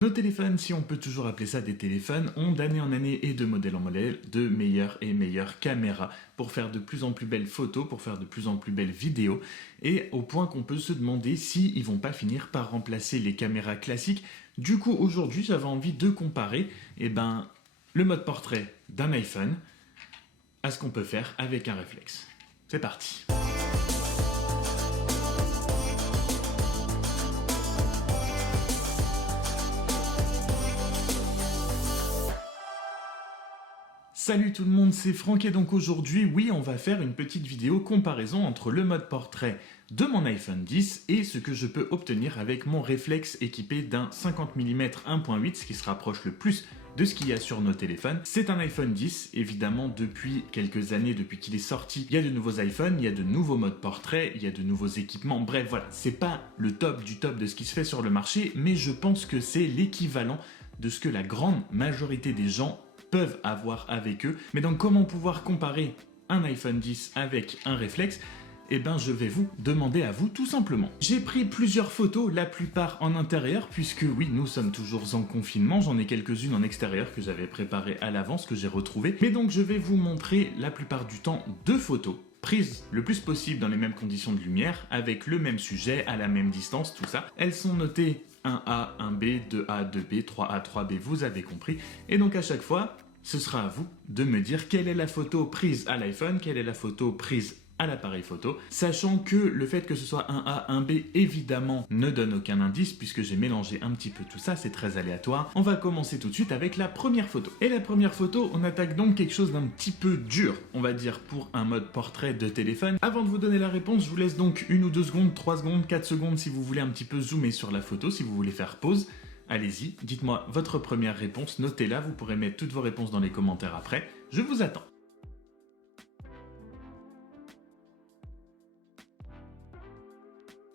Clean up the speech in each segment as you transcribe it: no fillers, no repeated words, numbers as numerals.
Nos téléphones, si on peut toujours appeler ça des téléphones, ont d'année en année et de modèle en modèle de meilleures et meilleures caméras pour faire de plus en plus belles photos, pour faire de plus en plus belles vidéos, et au point qu'on peut se demander si ils vont pas finir par remplacer les caméras classiques. Du coup, aujourd'hui, j'avais envie de comparer le mode portrait d'un iPhone à ce qu'on peut faire avec un réflexe. C'est parti. Salut tout le monde, c'est Franck et donc aujourd'hui, oui, on va faire une petite vidéo comparaison entre le mode portrait de mon iPhone X et ce que je peux obtenir avec mon réflexe équipé d'un 50 mm 1.8, ce qui se rapproche le plus de ce qu'il y a sur nos téléphones. C'est un iPhone X, évidemment depuis quelques années, depuis qu'il est sorti, il y a de nouveaux iPhones, il y a de nouveaux modes portrait, il y a de nouveaux équipements, bref voilà, c'est pas le top du top de ce qui se fait sur le marché, mais je pense que c'est l'équivalent de ce que la grande majorité des gens peuvent avoir avec eux. Mais donc comment pouvoir comparer un iPhone X avec un réflexe ? Eh bien je vais vous demander à vous tout simplement. J'ai pris plusieurs photos, la plupart en intérieur, puisque oui, nous sommes toujours en confinement, j'en ai quelques-unes en extérieur que j'avais préparées à l'avance, que j'ai retrouvées. Mais donc je vais vous montrer la plupart du temps deux photos, prises le plus possible dans les mêmes conditions de lumière, avec le même sujet, à la même distance, tout ça. Elles sont notées 1A, 1B, 2A, 2B, 3A, 3B, vous avez compris. Et donc à chaque fois, ce sera à vous de me dire quelle est la photo prise à l'iPhone, quelle est la photo prise à l'appareil photo, sachant que le fait que ce soit 1A, 1B, évidemment, ne donne aucun indice, puisque j'ai mélangé un petit peu tout ça, c'est très aléatoire. On va commencer tout de suite avec la première photo. Et la première photo, on attaque donc quelque chose d'un petit peu dur, on va dire, pour un mode portrait de téléphone. Avant de vous donner la réponse, je vous laisse donc 1 ou 2 secondes, 3 secondes, 4 secondes, si vous voulez un petit peu zoomer sur la photo, si vous voulez faire pause. Allez-y, dites-moi votre première réponse, notez-la, vous pourrez mettre toutes vos réponses dans les commentaires après. Je vous attends.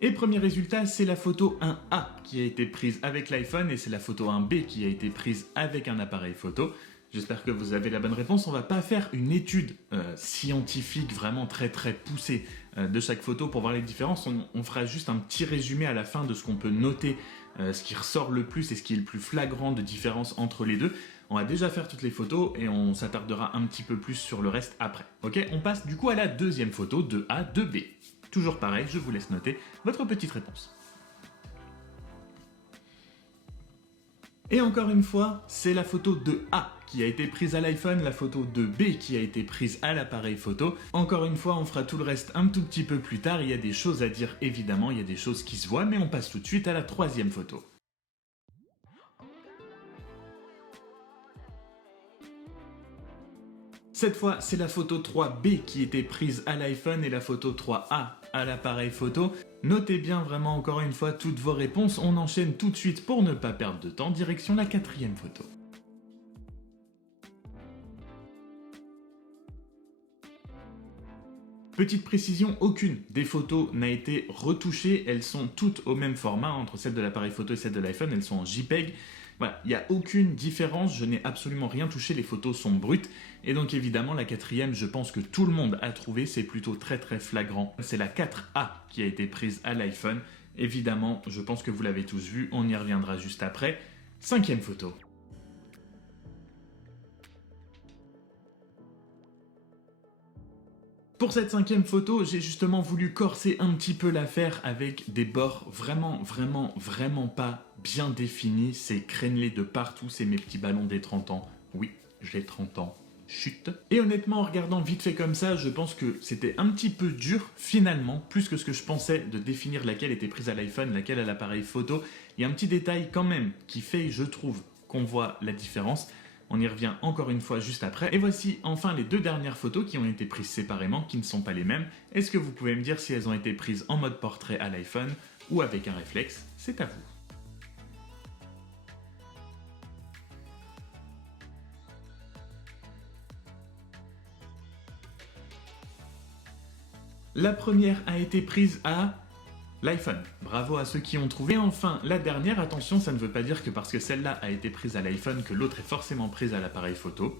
Et premier résultat, c'est la photo 1A qui a été prise avec l'iPhone et c'est la photo 1B qui a été prise avec un appareil photo. J'espère que vous avez la bonne réponse. On va pas faire une étude scientifique vraiment très poussée de chaque photo pour voir les différences. On fera juste un petit résumé à la fin de ce qu'on peut noter, ce qui ressort le plus et ce qui est le plus flagrant de différence entre les deux. On va déjà faire toutes les photos et on s'attardera un petit peu plus sur le reste après. Ok, on passe du coup à la deuxième photo, 2A, 2B. Toujours pareil, je vous laisse noter votre petite réponse. Et encore une fois, c'est la photo de A qui a été prise à l'iPhone, la photo de B qui a été prise à l'appareil photo. Encore une fois, on fera tout le reste un tout petit peu plus tard. Il y a des choses à dire évidemment, il y a des choses qui se voient, mais on passe tout de suite à la troisième photo. Cette fois, c'est la photo 3B qui était prise à l'iPhone et la photo 3A à l'appareil photo. Notez bien vraiment encore une fois toutes vos réponses. On enchaîne tout de suite pour ne pas perdre de temps. Direction la quatrième photo. Petite précision, aucune des photos n'a été retouchée. Elles sont toutes au même format entre celle de l'appareil photo et celle de l'iPhone. Elles sont en JPEG. Voilà, il n'y a aucune différence, je n'ai absolument rien touché, les photos sont brutes. Et donc évidemment, la quatrième, je pense que tout le monde a trouvé, c'est plutôt très flagrant. C'est la 4A qui a été prise à l'iPhone. Évidemment, je pense que vous l'avez tous vu, on y reviendra juste après. Cinquième photo. Pour cette cinquième photo, j'ai justement voulu corser un petit peu l'affaire avec des bords vraiment pas bien définis. C'est crénelé de partout, c'est mes petits ballons des 30 ans. Oui, j'ai 30 ans. Chut. Et honnêtement, en regardant vite fait comme ça, je pense que c'était un petit peu dur, finalement, plus que ce que je pensais, de définir laquelle était prise à l'iPhone, laquelle à l'appareil photo. Il y a un petit détail quand même qui fait, je trouve, qu'on voit la différence. On y revient encore une fois juste après. Et voici enfin les deux dernières photos qui ont été prises séparément, qui ne sont pas les mêmes. Est-ce que vous pouvez me dire si elles ont été prises en mode portrait à l'iPhone ou avec un réflexe? C'est à vous. La première a été prise à l'iPhone. Bravo à ceux qui ont trouvé. Et enfin, la dernière, attention, ça ne veut pas dire que parce que celle-là a été prise à l'iPhone que l'autre est forcément prise à l'appareil photo.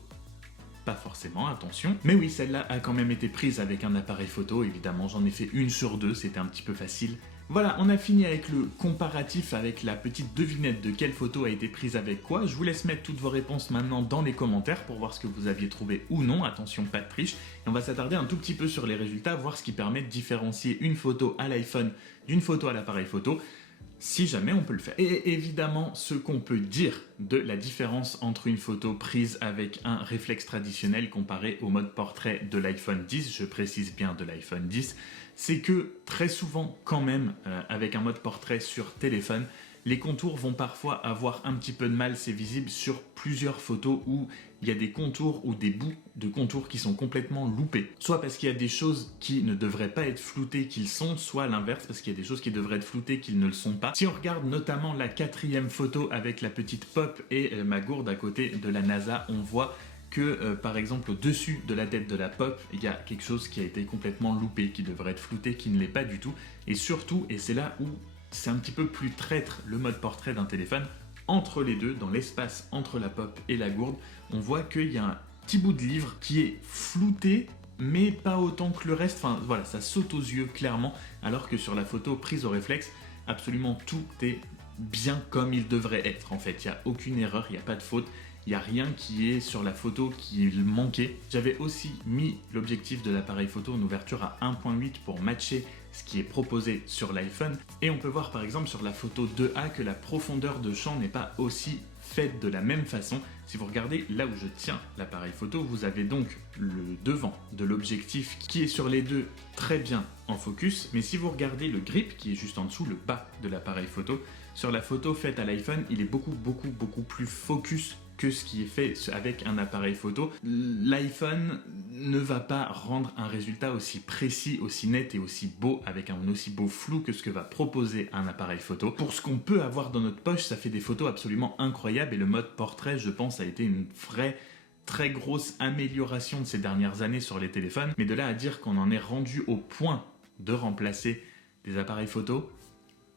Pas forcément, attention. Mais oui, celle-là a quand même été prise avec un appareil photo, évidemment. J'en ai fait 1 sur 2, c'était un petit peu facile Voilà, on a fini avec le comparatif, avec la petite devinette de quelle photo a été prise avec quoi. Je vous laisse mettre toutes vos réponses maintenant dans les commentaires pour voir ce que vous aviez trouvé ou non. Attention, pas de triche. Et on va s'attarder un tout petit peu sur les résultats, voir ce qui permet de différencier une photo à l'iPhone d'une photo à l'appareil photo, si jamais on peut le faire. Et évidemment, ce qu'on peut dire de la différence entre une photo prise avec un réflexe traditionnel comparé au mode portrait de l'iPhone 10, je précise bien de l'iPhone 10, c'est que très souvent quand même, avec un mode portrait sur téléphone, les contours vont parfois avoir un petit peu de mal, c'est visible sur plusieurs photos où il y a des contours ou des bouts de contours qui sont complètement loupés. Soit parce qu'il y a des choses qui ne devraient pas être floutées qu'ils sont, soit l'inverse parce qu'il y a des choses qui devraient être floutées qu'ils ne le sont pas. Si on regarde notamment la 4e photo avec la petite pop et ma gourde à côté de la NASA, on voit que par exemple au-dessus de la tête de la pop, il y a quelque chose qui a été complètement loupé, qui devrait être flouté, qui ne l'est pas du tout. Et surtout, et c'est là où c'est un petit peu plus traître le mode portrait d'un téléphone, entre les deux, dans l'espace entre la pop et la gourde, on voit qu'il y a un petit bout de livre qui est flouté, mais pas autant que le reste. Enfin voilà, ça saute aux yeux clairement, alors que sur la photo prise au réflexe, absolument tout est bien comme il devrait être en fait. Il n'y a aucune erreur, il n'y a pas de faute. Il n'y a rien qui est sur la photo qui manquait. J'avais aussi mis l'objectif de l'appareil photo en ouverture à 1.8 pour matcher ce qui est proposé sur l'iPhone. Et on peut voir par exemple sur la photo 2A que la profondeur de champ n'est pas aussi faite de la même façon. Si vous regardez là où je tiens l'appareil photo, vous avez donc le devant de l'objectif qui est sur les deux très bien en focus. Mais si vous regardez le grip qui est juste en dessous, le bas de l'appareil photo, sur la photo faite à l'iPhone, il est beaucoup plus focus que ce qui est fait avec un appareil photo. L'iPhone ne va pas rendre un résultat aussi précis, aussi net et aussi beau, avec un aussi beau flou que ce que va proposer un appareil photo. Pour ce qu'on peut avoir dans notre poche, ça fait des photos absolument incroyables et le mode portrait, je pense, a été une vraie très grosse amélioration de ces dernières années sur les téléphones. Mais de là à dire qu'on en est rendu au point de remplacer des appareils photo,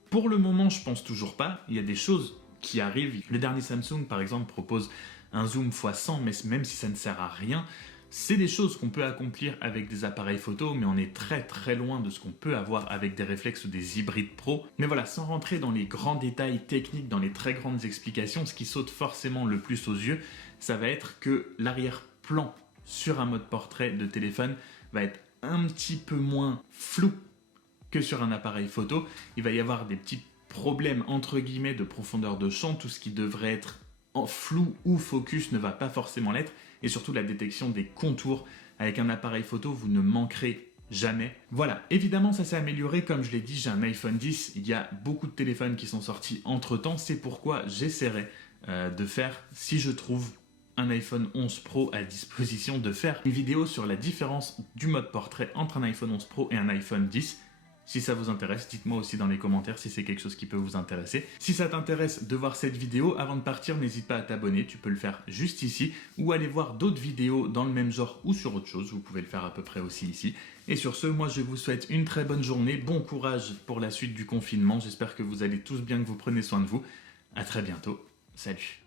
pour le moment, je pense toujours pas. Il y a des choses qui arrivent. Le dernier Samsung, par exemple, propose un zoom x100, mais même si ça ne sert à rien, c'est des choses qu'on peut accomplir avec des appareils photo, mais on est très loin de ce qu'on peut avoir avec des réflexes ou des hybrides pro. Mais voilà, sans rentrer dans les grands détails techniques, dans les très grandes explications, ce qui saute forcément le plus aux yeux, ça va être que l'arrière-plan sur un mode portrait de téléphone va être un petit peu moins flou que sur un appareil photo. Il va y avoir des petits problèmes entre guillemets de profondeur de champ, tout ce qui devrait être en flou ou focus ne va pas forcément l'être, et surtout la détection des contours. Avec un appareil photo, vous ne manquerez jamais. Voilà, évidemment ça s'est amélioré, comme je l'ai dit, j'ai un iPhone 10, il y a beaucoup de téléphones qui sont sortis entre temps, c'est pourquoi j'essaierai de faire, si je trouve un iPhone 11 Pro à disposition, de faire une vidéo sur la différence du mode portrait entre un iPhone 11 Pro et un iPhone 10. Si ça vous intéresse, dites-moi aussi dans les commentaires si c'est quelque chose qui peut vous intéresser. Si ça t'intéresse de voir cette vidéo, avant de partir, n'hésite pas à t'abonner, tu peux le faire juste ici, ou aller voir d'autres vidéos dans le même genre ou sur autre chose, vous pouvez le faire à peu près aussi ici. Et sur ce, moi je vous souhaite une très bonne journée, bon courage pour la suite du confinement, j'espère que vous allez tous bien, que vous prenez soin de vous. À très bientôt, salut.